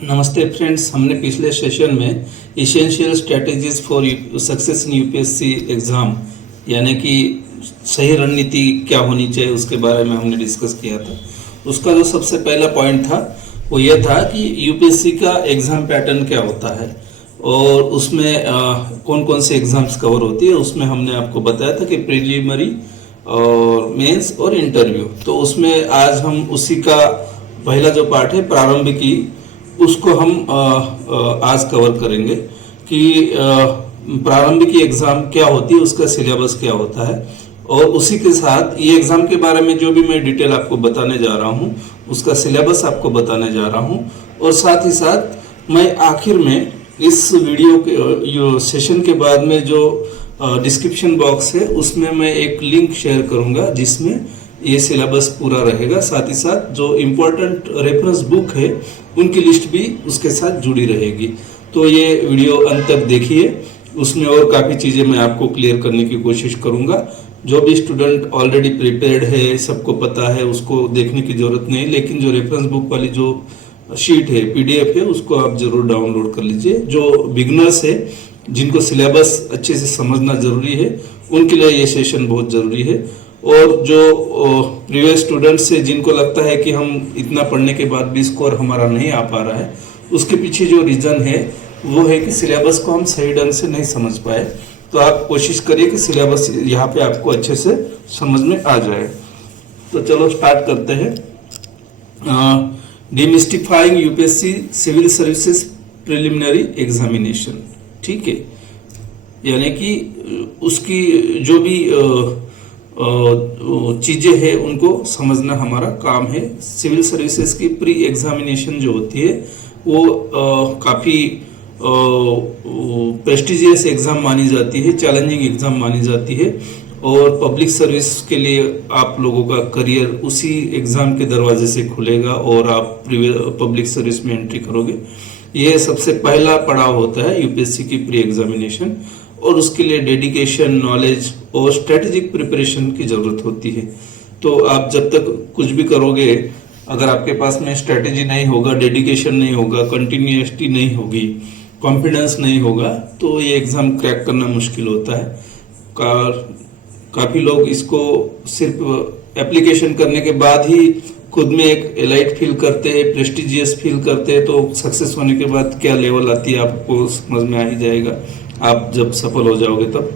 नमस्ते फ्रेंड्स, हमने पिछले सेशन में essential strategies for success in UPSC exam यानी कि सही रणनीति क्या होनी चाहिए उसके बारे में हमने डिस्कस किया था। उसका जो सबसे पहला पॉइंट था वो ये था कि यूपीएससी का एग्ज़ाम पैटर्न क्या होता है और उसमें कौन कौन से एग्ज़ाम्स कवर होती है। उसमें हमने आपको बताया था कि प्रीलिमिनरी और मेंस और इंटरव्यू। तो उसमें आज हम उसी का पहला जो पार्ट है प्रारंभिकी, उसको हम आज कवर करेंगे कि प्रारंभिक एग्जाम क्या होती है, उसका सिलेबस क्या होता है और उसी के साथ ये एग्जाम के बारे में जो भी मैं डिटेल आपको बताने जा रहा हूँ उसका सिलेबस आपको बताने जा रहा हूँ। और साथ ही साथ मैं आखिर में इस वीडियो के सेशन के बाद में जो डिस्क्रिप्शन बॉक्स है उसमें मैं एक लिंक शेयर करूँगा जिसमें ये सिलेबस पूरा रहेगा। साथ ही साथ जो इम्पोर्टेंट रेफरेंस बुक है उनकी लिस्ट भी उसके साथ जुड़ी रहेगी। तो ये वीडियो अंत तक देखिए, उसमें और काफ़ी चीज़ें मैं आपको क्लियर करने की कोशिश करूँगा। जो भी स्टूडेंट ऑलरेडी प्रिपेयर्ड है, सबको पता है, उसको देखने की ज़रूरत नहीं, लेकिन जो रेफरेंस बुक वाली जो शीट है, पीडीएफ है, उसको आप ज़रूर डाउनलोड कर लीजिए। जो बिगनर्स है, जिनको सिलेबस अच्छे से समझना ज़रूरी है, उनके लिए ये सेशन बहुत ज़रूरी है। और जो प्रीवियस स्टूडेंट्स है जिनको लगता है कि हम इतना पढ़ने के बाद भी स्कोर हमारा नहीं आ पा रहा है, उसके पीछे जो रीज़न है वो है कि सिलेबस को हम सही ढंग से नहीं समझ पाए। तो आप कोशिश करिए कि सिलेबस यहाँ पे आपको अच्छे से समझ में आ जाए। तो चलो स्टार्ट करते हैं। Demystifying UPSC civil services preliminary examination, ठीक है। यानी कि उसकी जो भी चीज़ें हैं उनको समझना हमारा काम है। सिविल सर्विसेज की प्री एग्जामिनेशन जो होती है वो काफ़ी प्रेस्टिजियस एग्ज़ाम मानी जाती है, चैलेंजिंग एग्ज़ाम मानी जाती है और पब्लिक सर्विस के लिए आप लोगों का करियर उसी एग्ज़ाम के दरवाजे से खुलेगा और आप पब्लिक सर्विस में एंट्री करोगे। ये सबसे पहला पड़ाव होता है यूपीएससी की प्री एग्जामिनेशन और उसके लिए डेडिकेशन, नॉलेज और स्ट्रेटेजिक प्रिपरेशन की ज़रूरत होती है। तो आप जब तक कुछ भी करोगे, अगर आपके पास में स्ट्रेटेजी नहीं होगा, डेडिकेशन नहीं होगा, कंटिन्यूटी नहीं होगी, कॉन्फिडेंस नहीं होगा, तो ये एग्ज़ाम क्रैक करना मुश्किल होता है। काफ़ी लोग इसको सिर्फ एप्लीकेशन करने के बाद ही खुद में एक एलाइट फील करते हैं, प्रेस्टिजियस फील करते हैं। तो सक्सेस होने के बाद क्या लेवल आती है आपको समझ में आ ही जाएगा, आप जब सफल हो जाओगे तब।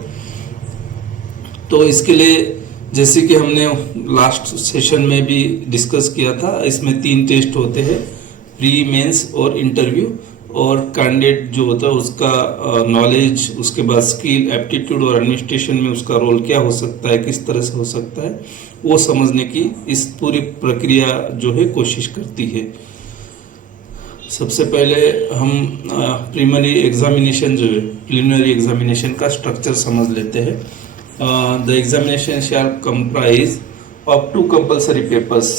तो इसके लिए जैसे कि हमने लास्ट सेशन में भी डिस्कस किया था, इसमें 3 टेस्ट होते हैं, प्री, मेंस और इंटरव्यू। और कैंडिडेट जो होता है उसका नॉलेज, उसके बाद स्किल, एप्टीट्यूड और एडमिनिस्ट्रेशन में उसका रोल क्या हो सकता है, किस तरह से हो सकता है, वो समझने की इस पूरी प्रक्रिया जो है कोशिश करती है। सबसे पहले हम प्रीलिमिनरी एग्जामिनेशन जो है, प्रीलिमिनरी एग्जामिनेशन का स्ट्रक्चर समझ लेते हैं। The examination shall comprise of 2 compulsory papers,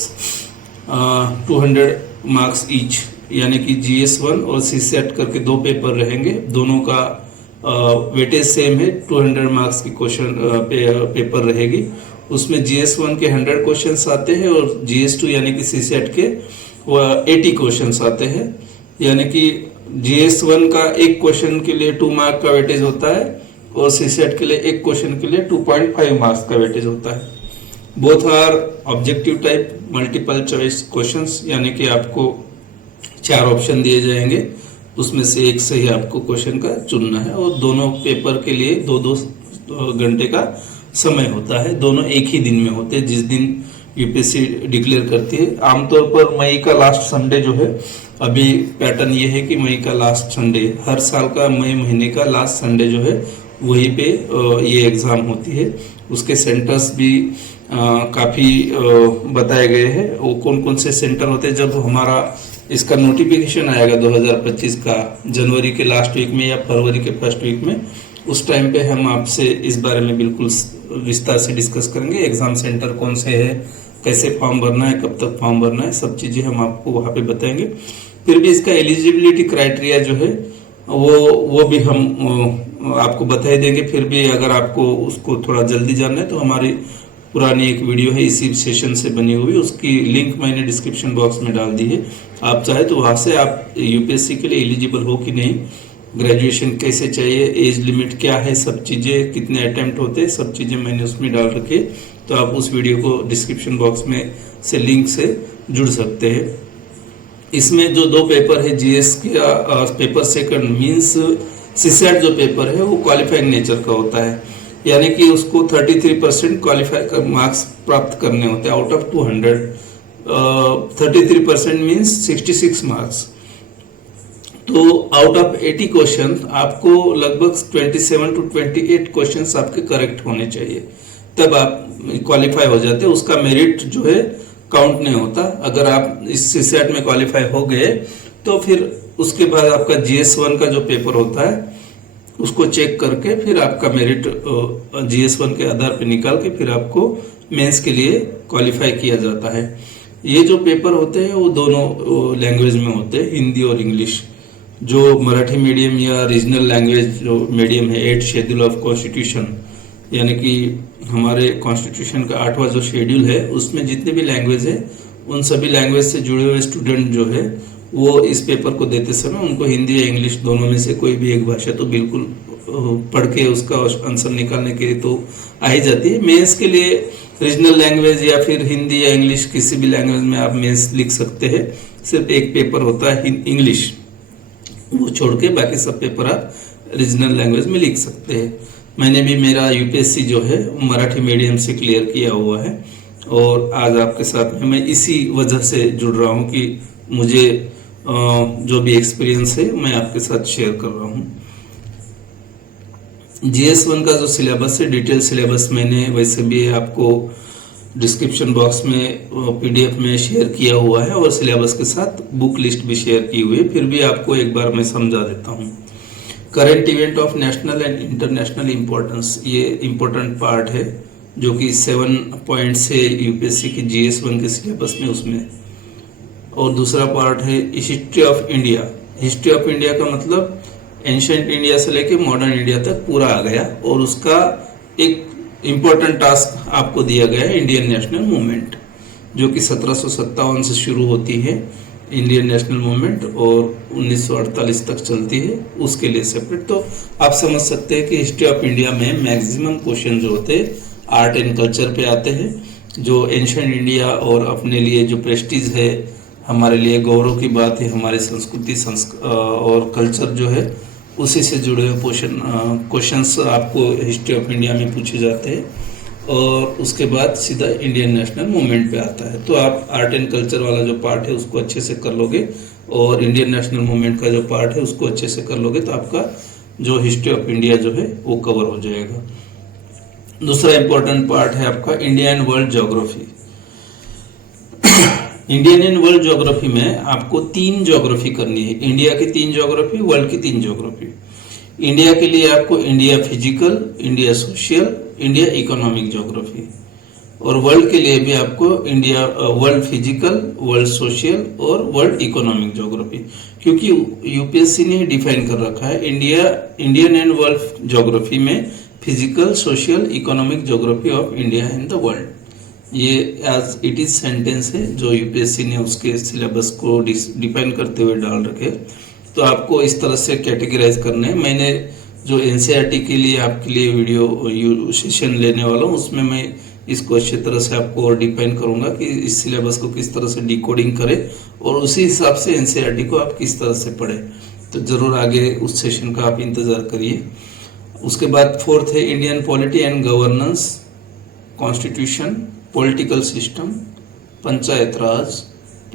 200 marks each, यानी कि GS1 और CSET करके 2 पेपर रहेंगे। दोनों का वेटेज सेम है, 200 मार्क्स की क्वेश्चन पेपर रहेगी। उसमें GS1 के 100 क्वेश्चंस आते हैं और GS2 यानी कि CSET के 80 क्वेश्चंस आते हैं। यानी कि GS1 का एक क्वेश्चन के लिए 2 मार्क का वेटेज होता है और CSET के लिए एक क्वेश्चन के लिए 2.5 मार्क्स का वेटेज होता है। Both are objective type multiple choice questions, यानी कि आपको 4 ऑप्शन दिए जाएंगे, उसमें से एक से ही आपको क्वेश्चन का चुनना है। और दोनों पेपर के लिए 2-2 घंटे का समय होता है। दोनों एक ही दिन में होते हैं, जिस दिन यूपीएससी डिक्लेयर करती है। आमतौर पर मई का लास्ट संडे जो है, अभी पैटर्न ये है कि मई का लास्ट संडे, हर साल का मई महीने का लास्ट संडे जो है वहीं पे ये एग्ज़ाम होती है। उसके सेंटर्स भी काफ़ी बताए गए हैं, वो कौन कौन से सेंटर होते हैं। जब हमारा इसका नोटिफिकेशन आएगा 2025 का, जनवरी के लास्ट वीक में या फरवरी के फर्स्ट वीक में, उस टाइम पे हम आपसे इस बारे में बिल्कुल विस्तार से डिस्कस करेंगे। एग्ज़ाम सेंटर कौन से है, कैसे फॉर्म भरना है, कब तक फॉर्म भरना है, सब चीज़ें हम आपको वहाँ पे बताएंगे। फिर भी इसका एलिजिबिलिटी क्राइटेरिया जो है वो भी हम आपको बता ही देंगे। फिर भी अगर आपको उसको थोड़ा जल्दी जानना है तो हमारी पुरानी एक वीडियो है इसी सेशन से बनी हुई, उसकी लिंक मैंने डिस्क्रिप्शन बॉक्स में डाल दी है। आप चाहे तो वहाँ से आप यूपीएससी के लिए एलिजिबल हो कि नहीं, ग्रेजुएशन कैसे चाहिए, एज लिमिट क्या है, सब चीज़ें, कितने अटेम्प्ट होते हैं, सब चीज़ें मैंने उसमें डाल रखी है। तो आप उस वीडियो को डिस्क्रिप्शन बॉक्स में से लिंक से जुड़ सकते हैं। इसमें जो 2 पेपर है जीएस का, पेपर सेकंड मीन्स सीसैट जो पेपर है वो क्वालिफाइंग नेचर का होता है, यानी कि उसको 33% क्वालिफाई कर मार्क्स प्राप्त करने होते हैं आउट ऑफ 200। 33% means 66 marks. तो आउट ऑफ 80 क्वेश्चन आपको लगभग 27 to 28 क्वेश्चंस आपके करेक्ट होने चाहिए, तब आप क्वालिफाई हो जाते हैं। उसका मेरिट जो है काउंट नहीं होता। अगर आप इस सीसैट में क्वालिफाई हो गए तो फिर उसके बाद आपका GS1 का जो पेपर होता है उसको चेक करके फिर आपका मेरिट GS1 के आधार पर निकाल के फिर आपको मेंस के लिए क्वालिफाई किया जाता है। ये जो पेपर होते हैं वो दोनों लैंग्वेज में होते हैं, हिंदी और इंग्लिश। जो मराठी मीडियम या रीजनल लैंग्वेज जो मीडियम है 8 शेड्यूल ऑफ कॉन्स्टिट्यूशन, यानी कि हमारे कॉन्स्टिट्यूशन का 8वां जो शेड्यूल है उसमें जितने भी लैंग्वेज है उन सभी लैंग्वेज से जुड़े हुए स्टूडेंट जो है वो इस पेपर को देते समय उनको हिंदी या इंग्लिश दोनों में से कोई भी एक भाषा तो बिल्कुल पढ़ के उसका आंसर निकालने के लिए तो आ ही जाती है। मेंस के लिए रीजनल लैंग्वेज या फिर हिंदी या इंग्लिश किसी भी लैंग्वेज में आप मेंस लिख सकते हैं। सिर्फ एक पेपर होता है इंग्लिश, वो छोड़ के बाकी सब पेपर आप रीजनल लैंग्वेज में लिख सकते हैं। मैंने भी मेरा यूपीएससी जो है मराठी मीडियम से क्लियर किया हुआ है और आज आपके साथ में मैं इसी वजह से जुड़ रहा हूँ कि मुझे जो भी एक्सपीरियंस है मैं आपके साथ शेयर कर रहा हूँ। GS1 का जो सिलेबस है, डिटेल सिलेबस मैंने वैसे भी आपको डिस्क्रिप्शन बॉक्स में PDF में शेयर किया हुआ है और सिलेबस के साथ बुक लिस्ट भी शेयर की हुई है, फिर भी आपको एक बार मैं समझा देता हूँ। Current event of national and international importance, ये इम्पोर्टेंट पार्ट है जो कि 7 पॉइंट से यूपीएससी की GS1 के सिलेबस में उसमें। और दूसरा पार्ट है history of India. History of India का मतलब एंशिएंट इंडिया से लेके मॉडर्न इंडिया तक पूरा आ गया और उसका एक इम्पोर्टेंट टास्क आपको दिया गया है इंडियन नेशनल मूवमेंट, जो कि 1757 से शुरू होती है इंडियन नेशनल मूवमेंट और 1948 तक चलती है, उसके लिए सेपरेट। तो आप समझ सकते हैं कि हिस्ट्री ऑफ इंडिया में मैक्सिमम क्वेश्चन जो होते हैं आर्ट एंड कल्चर पे आते हैं, जो एंशिएंट इंडिया और अपने लिए जो प्रेस्टीज है, हमारे लिए गौरव की बात है, हमारे संस्कृति और कल्चर जो है उसी से जुड़े हुए क्वेश्चंस आपको हिस्ट्री ऑफ इंडिया में पूछे जाते हैं और उसके बाद सीधा इंडियन नेशनल मूवमेंट पे आता है। तो आप आर्ट एंड कल्चर वाला जो पार्ट है उसको अच्छे से कर लोगे और इंडियन नेशनल मूवमेंट का जो पार्ट है उसको अच्छे से कर लोगे तो आपका जो हिस्ट्री ऑफ इंडिया जो है वो कवर हो जाएगा। दूसरा इंपॉर्टेंट पार्ट है आपका India and world geography. Indian and world geography में आपको 3 ज्योग्राफी करनी है, इंडिया की 3 ज्योग्राफी, वर्ल्ड की 3 ज्योग्राफी। इंडिया के लिए आपको India physical, India social, India economic geography, और वर्ल्ड के लिए भी आपको India world physical, world social और वर्ल्ड इकोनॉमिक ज्योग्राफी, क्योंकि यूपीएससी ने डिफाइन कर रखा है इंडियन एंड वर्ल्ड ज्योग्राफी में physical, social, economic geography of India in the world. ये एज इट इज सेंटेंस है जो यूपीएससी ने उसके सिलेबस को डिफाइन करते हुए डाल रखे। तो आपको इस तरह से कैटेगराइज करने हैं। मैंने जो एनसीईआरटी के लिए आपके लिए वीडियो सेशन लेने वाला हूँ उसमें मैं इसको अच्छी तरह से आपको और डिफाइन करूंगा कि इस सिलेबस को किस तरह से डिकोडिंग करें और उसी हिसाब से एनसीईआरटी को आप किस तरह से पढ़ें। तो ज़रूर आगे उस सेशन का आप इंतज़ार करिए। उसके बाद 4th है Indian polity and governance, constitution, political system, panchayat Raj,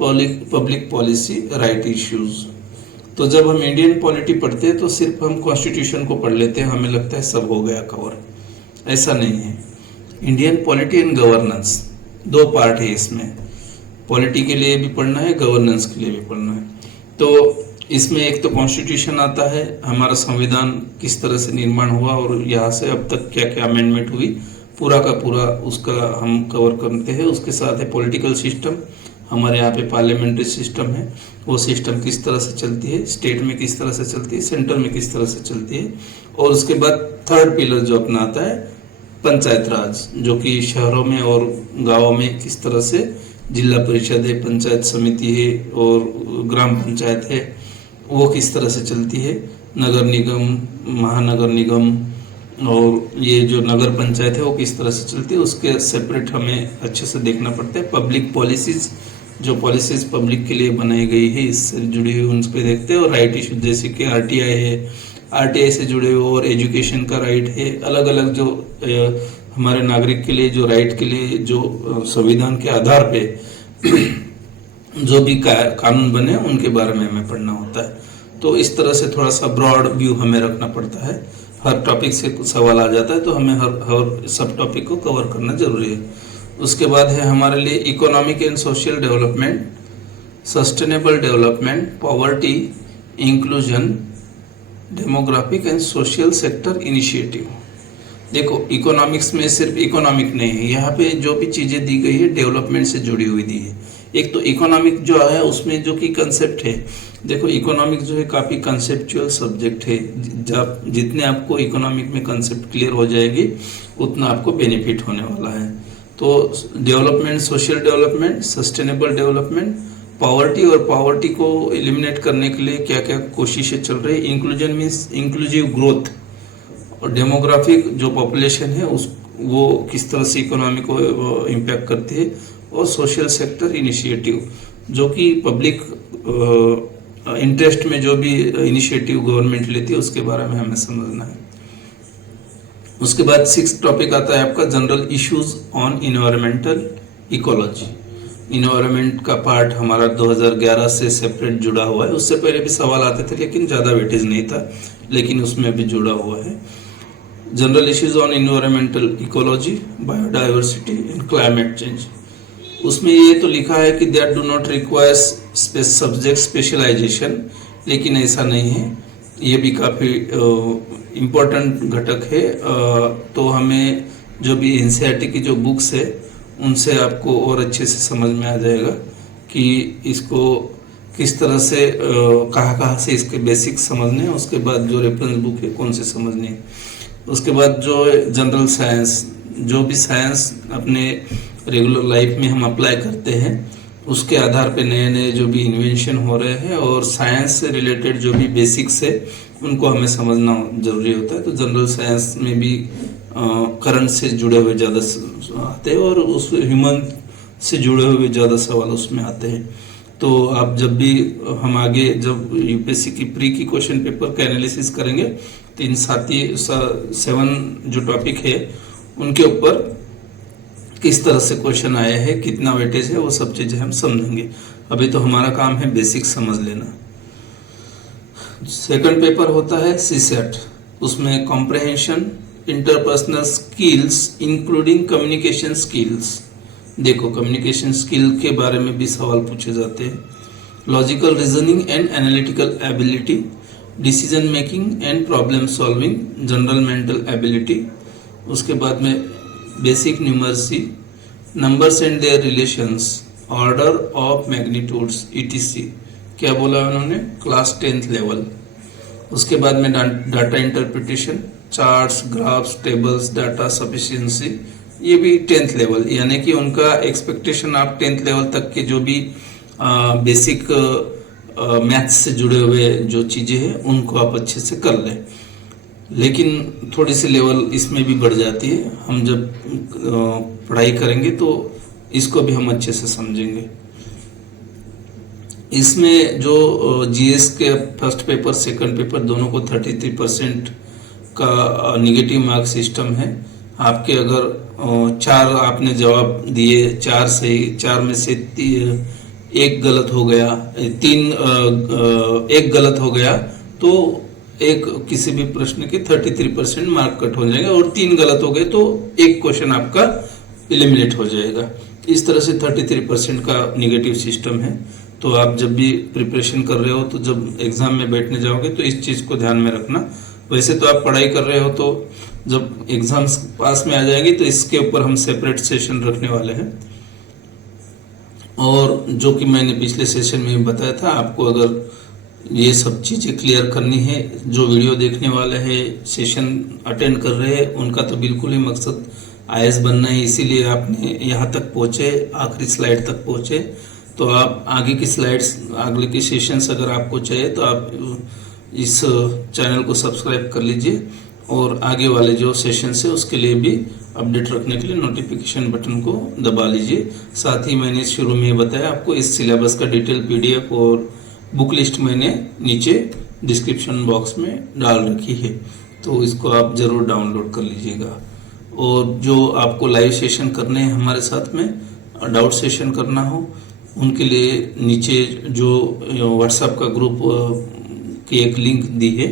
public policy, right issues. तो जब हम इंडियन पॉलिटी पढ़ते हैं तो सिर्फ हम कॉन्स्टिट्यूशन को पढ़ लेते हैं, हमें लगता है सब हो गया कवर। ऐसा नहीं है। Indian polity and governance 2 part है इसमें, पॉलिटी के लिए भी पढ़ना है, गवर्नेंस के लिए भी पढ़ना है। तो इसमें एक तो कॉन्स्टिट्यूशन आता है, हमारा संविधान किस तरह से निर्माण हुआ और यहाँ से अब तक क्या क्या अमेंडमेंट हुई, पूरा का पूरा उसका हम कवर करते हैं। उसके साथ है पॉलिटिकल सिस्टम, हमारे यहाँ पे पार्लियामेंट्री सिस्टम है, वो सिस्टम किस तरह से चलती है, स्टेट में किस तरह से चलती है, सेंटर में किस तरह से चलती है। और उसके बाद 3rd पिलर जो अपना आता है पंचायत राज, जो कि शहरों में और गांवों में किस तरह से जिला परिषद है, पंचायत समिति है और ग्राम पंचायत है, वो किस तरह से चलती है, नगर निगम, महानगर निगम और ये जो नगर पंचायत है वो किस तरह से चलती है, उसके सेपरेट हमें अच्छे से देखना पड़ता है। पब्लिक पॉलिसीज, जो पॉलिसीज पब्लिक के लिए बनाई गई है इससे जुड़ी हुई उन पर देखते हैं। और राइट इशू जैसे कि आरटीआई है, आरटीआई से जुड़े हुए और एजुकेशन का राइट है, अलग अलग जो हमारे नागरिक के लिए जो राइट के लिए जो संविधान के आधार पे जो भी कानून बने उनके बारे में हमें पढ़ना होता है। तो इस तरह से थोड़ा सा ब्रॉड व्यू हमें रखना पड़ता है। हर टॉपिक से सवाल आ जाता है तो हमें हर सब टॉपिक को कवर करना जरूरी है। उसके बाद है हमारे लिए economic and social development, sustainable development, poverty, inclusion, demographic and social sector initiative. देखो इकोनॉमिक्स में सिर्फ इकोनॉमिक नहीं है, यहाँ पे जो भी चीज़ें दी गई है डेवलपमेंट से जुड़ी हुई दी है। एक तो इकोनॉमिक जो है उसमें जो कि कंसेप्ट है, देखो इकोनॉमिक जो है काफ़ी कंसेप्चुअल सब्जेक्ट है। जब जितने आपको इकोनॉमिक में कंसेप्ट क्लियर हो जाएगी उतना आपको बेनिफिट होने वाला है। तो development, social development, sustainable development, poverty और पॉवर्टी को एलिमिनेट करने के लिए क्या क्या कोशिशें चल रही है, इंक्लूजन मीन्स इंक्लूसिव ग्रोथ, और डेमोग्राफिक जो पॉपुलेशन है उस वो किस तरह से इकोनॉमी को इम्पैक्ट करती है, और सोशल सेक्टर इनिशिएटिव जो कि पब्लिक इंटरेस्ट में जो भी इनिशिएटिव गवर्नमेंट लेती है उसके बारे में हमें समझना है। उसके बाद 6 टॉपिक आता है आपका general issues on environmental ecology. Environment का पार्ट हमारा 2011 से सेपरेट जुड़ा हुआ है। उससे पहले भी सवाल आते थे लेकिन ज़्यादा वेटेज नहीं था, लेकिन उसमें भी जुड़ा हुआ है। General issues on environmental ecology, biodiversity and climate change. उसमें ये तो लिखा है कि that do not require subject specialisation, लेकिन ऐसा नहीं है, ये भी काफ़ी इम्पोर्टेंट घटक है। तो हमें जो भी एनसीईआरटी की जो बुक्स है उनसे आपको और अच्छे से समझ में आ जाएगा कि इसको किस तरह से कहाँ से इसके बेसिक समझने हैं। उसके बाद जो रेफरेंस बुक है कौन से समझने हैं। उसके बाद जो जनरल साइंस, जो भी साइंस अपने रेगुलर लाइफ में हम अप्लाई करते हैं उसके आधार पे नए नए जो भी इन्वेंशन हो रहे हैं और साइंस से रिलेटेड जो भी बेसिक्स है उनको हमें समझना जरूरी होता है। तो जनरल साइंस में भी करंट से जुड़े हुए ज़्यादा आते हैं और उस ह्यूमन से जुड़े हुए ज़्यादा सवाल उसमें आते हैं। तो आप जब भी हम आगे जब यूपीएससी की प्री की क्वेश्चन पेपर का एनालिसिस करेंगे तो इन 7 जो टॉपिक है उनके ऊपर किस तरह से क्वेश्चन आए हैं, कितना वेटेज है, वो सब चीज़ें हम समझेंगे। अभी तो हमारा काम है बेसिक समझ लेना। सेकंड पेपर होता है सीसेट, उसमें comprehension, interpersonal skills including communication skills. देखो कम्युनिकेशन स्किल के बारे में भी सवाल पूछे जाते हैं। Logical reasoning and analytical ability, decision making and problem solving, general mental ability. उसके बाद में basic numeracy, numbers and their relations, order of magnitudes ETC। क्या बोला उन्होंने, क्लास 10th लेवल। उसके बाद में data interpretation, charts, graphs, tables, data sufficiency, ये भी 10th लेवल, यानी कि उनका एक्सपेक्टेशन आप 10th लेवल तक के जो भी बेसिक मैथ्स से जुड़े हुए जो चीज़ें हैं उनको आप अच्छे से कर लें। लेकिन थोड़ी सी लेवल इसमें भी बढ़ जाती है, हम जब पढ़ाई करेंगे तो इसको भी हम अच्छे से समझेंगे। इसमें जो GS के फर्स्ट पेपर सेकंड पेपर दोनों को 33% का निगेटिव मार्क सिस्टम है। आपके अगर 4 आपने जवाब दिए, 4 सही, 4 में से 1 गलत हो गया, 1 गलत हो गया तो एक किसी भी प्रश्न के 33% मार्क कट हो जाएगा, और 3 गलत हो गए तो एक क्वेश्चन आपका एलिमिनेट हो जाएगा। इस तरह से 33% का निगेटिव सिस्टम है। तो आप जब भी प्रिपरेशन कर रहे हो तो जब एग्जाम में बैठने जाओगे तो इस चीज़ को ध्यान में रखना। वैसे तो आप पढ़ाई कर रहे हो तो जब एग्जाम्स पास में आ जाएगी तो इसके ऊपर हम सेपरेट सेशन रखने वाले हैं। और जो कि मैंने पिछले सेशन में बताया था, आपको अगर ये सब चीज़ें क्लियर करनी है। जो वीडियो देखने वाले हैं, सेशन अटेंड कर रहे हैं, उनका तो बिल्कुल ही मकसद आईएएस बनना है, इसीलिए आपने यहाँ तक पहुँचे, आखिरी स्लाइड तक पहुँचे। तो आप आगे की स्लाइड्स, आगे के सेशंस अगर आपको चाहिए तो आप इस चैनल को सब्सक्राइब कर लीजिए, और आगे वाले जो सेशंस है उसके लिए भी अपडेट रखने के लिए नोटिफिकेशन बटन को दबा लीजिए। साथ ही मैंने शुरू में बताया आपको, इस सिलेबस का डिटेल पीडीएफ और बुक लिस्ट मैंने नीचे डिस्क्रिप्शन बॉक्स में डाल रखी है, तो इसको आप ज़रूर डाउनलोड कर लीजिएगा। और जो आपको लाइव सेशन करने हैं हमारे साथ में, डाउट सेशन करना हो, उनके लिए नीचे जो व्हाट्सएप का ग्रुप की एक लिंक दी है,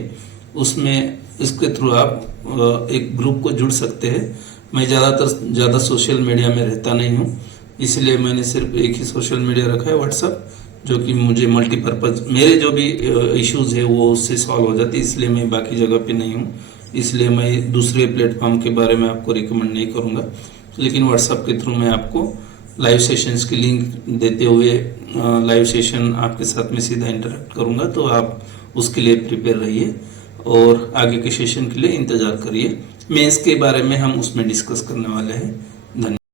उसमें इसके थ्रू आप एक ग्रुप को जुड़ सकते हैं। मैं ज़्यादा सोशल मीडिया में रहता नहीं हूँ, इसलिए मैंने सिर्फ एक ही सोशल मीडिया रखा है, व्हाट्सएप, जो कि मुझे मल्टीपर्पज़, मेरे जो भी इश्यूज़ है वो उससे सॉल्व हो जाती है, इसलिए मैं बाकी जगह पे नहीं हूँ। इसलिए मैं दूसरे प्लेटफॉर्म के बारे में आपको रिकमेंड नहीं करूँगा, लेकिन व्हाट्सएप के थ्रू मैं आपको लाइव सेशंस की लिंक देते हुए लाइव सेशन आपके साथ में सीधा इंटरेक्ट करूँगा, तो आप उसके लिए प्रिपेयर रहिए और आगे के सेशन के लिए इंतज़ार करिए। मेंस के बारे में हम उसमें डिस्कस करने वाले हैं। धन्यवाद।